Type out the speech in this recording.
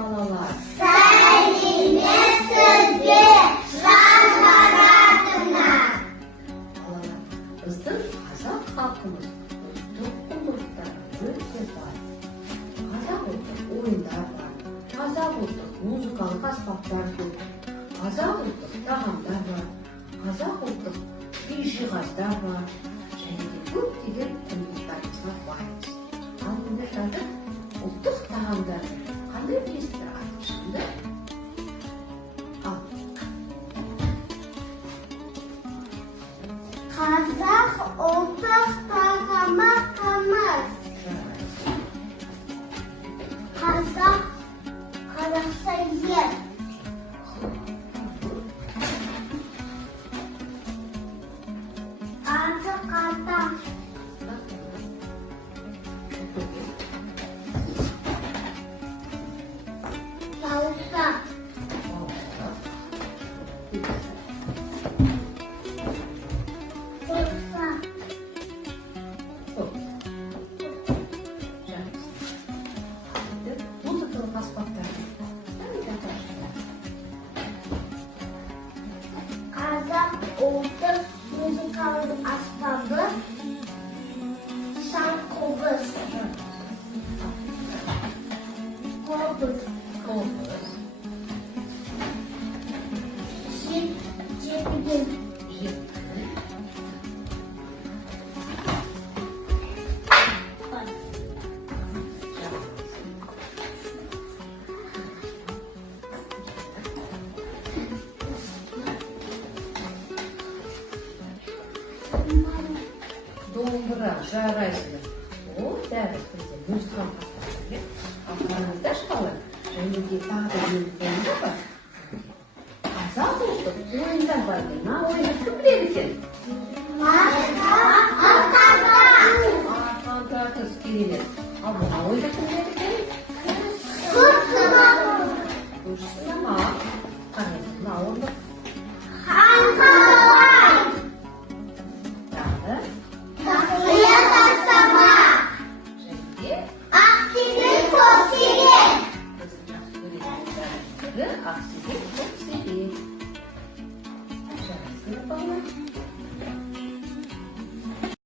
балалар? Сәлеметсізбе, жан жаратына. Балалар, біздің қазақ халқымыз ұлттық құндылықтары өте бар. Қазақ ұлттық ойындар бар, қазақ ұлттық музыкалық аспаптар көп, қазақ ұлттық тағамдар бар, қазақ ұлттық күй жиһаздар бар, және де көптеген құндылықтарымызға байыз. Ал енді қазір ұлттық тағамдарды қандай білесіздер айтып шығыңдар? Ал. Қазақ ұлттық тағамы қымыз. Қазақ қазақша ет. Аты қата. Саусақ. Саусақ. Музыкалық аспаптар. Қазақ ұлттық музыкалық аспабы шаңқобыз. Қобыз. Жепкен. Домбыра, жарайсыздар. О, дәл бізде музыкалық аспаптар. Ал қараңыздаршы балалар, және де тағы да менің қолымда бар. Қазақ ұлттық ойындар бар екен. Мына ойынды кім біледі екен? Арқан тартыс керемет. Ал мына ойынды кім біледі екен? Көршісі ма? Қараңыз, мына ойынды тағы. Тақия тастама. Және де